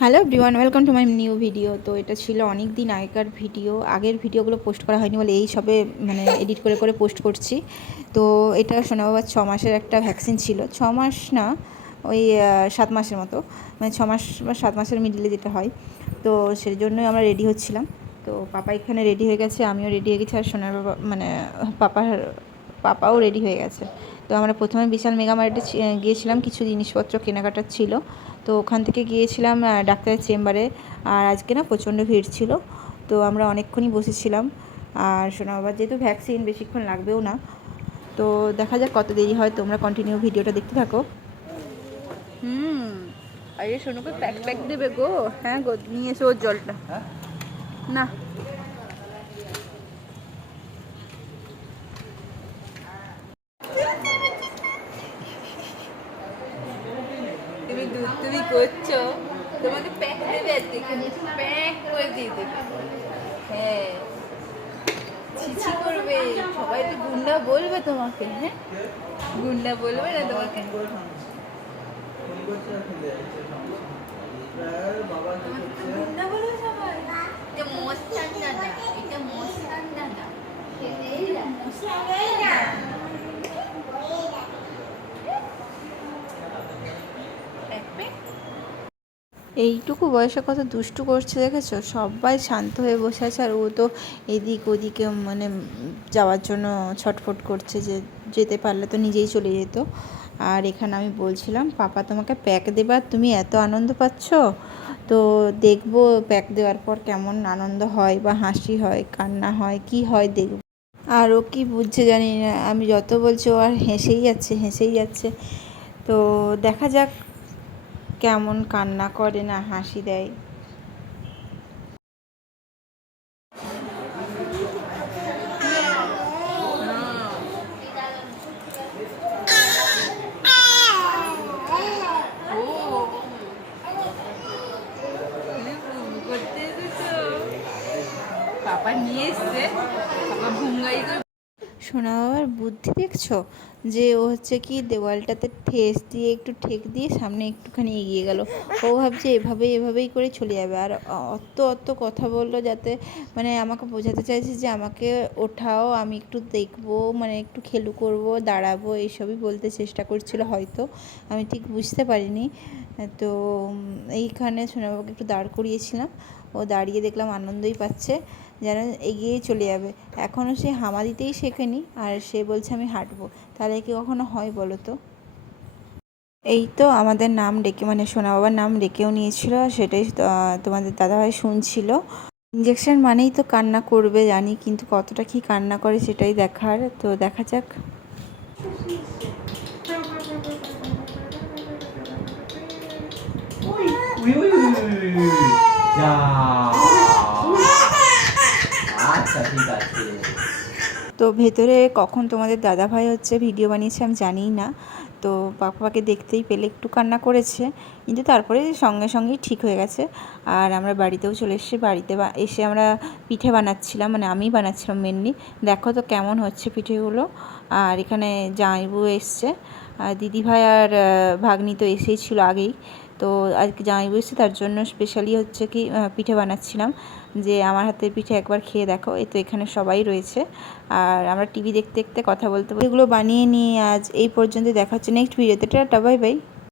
Hello everyone, welcome to my new video. তো এটা ছিল অনেক দিন আগেকার ভিডিও। আগের ভিডিওগুলো পোস্ট করা হয়নি বলে এই সবে এডিট করে করে পোস্ট করছি। তো এটা সোনা বাবার 6 মাসের একটা ভ্যাকসিন ছিল। 6 মাস না, ওই 7 মাসের মতো, মানে 6 মাস বা 7 মাসের মিডলে যেটা হয়। তো সেই জন্যই আমরা রেডি হচ্ছিলাম। তো পাপা এখানে রেডি হয়ে গেছে, আমিও রেডি হয়ে গেছি, আর সোনার বাবা পাপাও রেডি হয়ে গেছে। তো আমরা প্রথমে বিশাল মেগা মার্কেটে গিয়েছিলাম, কিছু জিনিসপত্র কেনাকাটার ছিল। তো ওখান থেকে গিয়েছিলাম ডাক্তারের চেম্বারে। আর আজকে না প্রচণ্ড ভিড় ছিল, তো আমরা অনেকক্ষণই বসেছিলাম। আর শোনা বাবার যেহেতু ভ্যাকসিন বেশিক্ষণ লাগবেও না, তো দেখা যাক কত দেরি হয়। তোমরা কন্টিনিউ ভিডিওটা দেখতে থাকো। আরে সোনুকে প্যাক প্যাক দেবে গো। হ্যাঁ গো, নিয়ে এসো ওর জলটা। না, তুমি দুধ তুমি করছো, তোমাকে প্যাক দেবে, এখানে প্যাক করে দিয়ে দেবে। হ্যাঁ, ছিছি করবে, সবাই তো গুন্ডা বলবে তোমাকে। হ্যাঁ, গুন্ডা বলবে না তোমাকে? গুন্ডা বলবে সবাই। এটা মস্তান দাদা, এটা মস্তান দাদা, এটা মস্তান দাদা। এইটুকু বয়সে কত দুষ্টু করছে দেখেছো? সবাই শান্ত হয়ে বসে আছে, আর ও তো এদিক ওদিকে যাওয়ার জন্য ছটফট করছে, যে যেতে পারলে তো নিজেই চলে যেত। আর এখানে আমি বলছিলাম পাপা তোমাকে প্যাক দেবার, তুমি এত আনন্দ পাচ্ছ, তো দেখবো প্যাক দেওয়ার পর কেমন আনন্দ হয়, বা হাসি হয়, কান্না হয়, কি হয় দেখব। আর ও কি বুঝছে জানি না, আমি যত বলছি ও আর হেসেই যাচ্ছে হেসেই যাচ্ছে। তো দেখা যাক কেমন কান্না করে না হাসি দেয়। পাপা নিয়ে এসছে, পাপা ভুঙ্গাই করে। সোনা বাবার বুদ্ধি দেখছো, যে ও হচ্ছে কি দেওয়ালটাতে ঠেস দিয়ে একটু ঠেক দিয়ে সামনে একটুখানি এগিয়ে গেল। ও ভাবছে এভাবেই করে চলে যাবে। আর অত অত কথা বললো, যাতে আমাকে বোঝাতে চাইছে যে আমাকে ওঠাও, আমি একটু দেখবো, একটু খেলু করবো, দাঁড়াবো, এইসবই বলতে চেষ্টা করছিল হয়তো, আমি ঠিক বুঝতে পারিনি। তো এইখানে সোনা বাবাকে একটু দাঁড় করিয়েছিলাম। ও দাঁড়িয়ে দেখলাম আনন্দই পাচ্ছে, যেন এগিয়েই চলে যাবে। এখনও সে হামা দিতেই শেখেনি, আর সে বলছে আমি হাঁটবো। তাহলে কি কখনো হয় বলো তো? এই তো আমাদের নাম ডেকে, সোনা বাবার নাম ডেকেও নিয়েছিল, সেটাই তোমাদের দাদাভাই শুনছিল। ইঞ্জেকশন মানেই তো কান্না করবে জানি, কিন্তু কতটা কি কান্না করে সেটাই দেখার, তো দেখা যাক। আচ্ছা ঠিক আছে। তো ভেতরে কখন তোমাদের দাদাভাই হচ্ছে ভিডিও বানিয়েছে আমি জানিই না। তো পাপাকে দেখতেই পেলে একটু কান্না করেছে, কিন্তু তারপরে সঙ্গে সঙ্গেই ঠিক হয়ে গেছে। আর আমরা বাড়িতেও চলে এসেছি। বাড়িতে এসে আমরা পিঠে বানাচ্ছিলাম, আমি বানাচ্ছিলাম মেনলি। দেখো তো কেমন হচ্ছে পিঠেগুলো। আর এখানে জামাইবু এসছে, দিদিভাই আর ভাগ্নি তো এসেই ছিল আগেই। তো আজকে জামাইবু এসছে, তার জন্য স্পেশালি হচ্ছে কি পিঠে বানাচ্ছিলাম, যে আমার হাতের পিঠে একবার খেয়ে দেখো। এই তো এখানে সবাই রয়েছে, আর আমরা টিভি দেখতে দেখতে কথা বলতে এগুলো বানিয়ে নিয়ে আজ এই পর্যন্ত। দেখা হচ্ছে নেক্সট ভিডিওতে। Tata, bye bye.